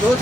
2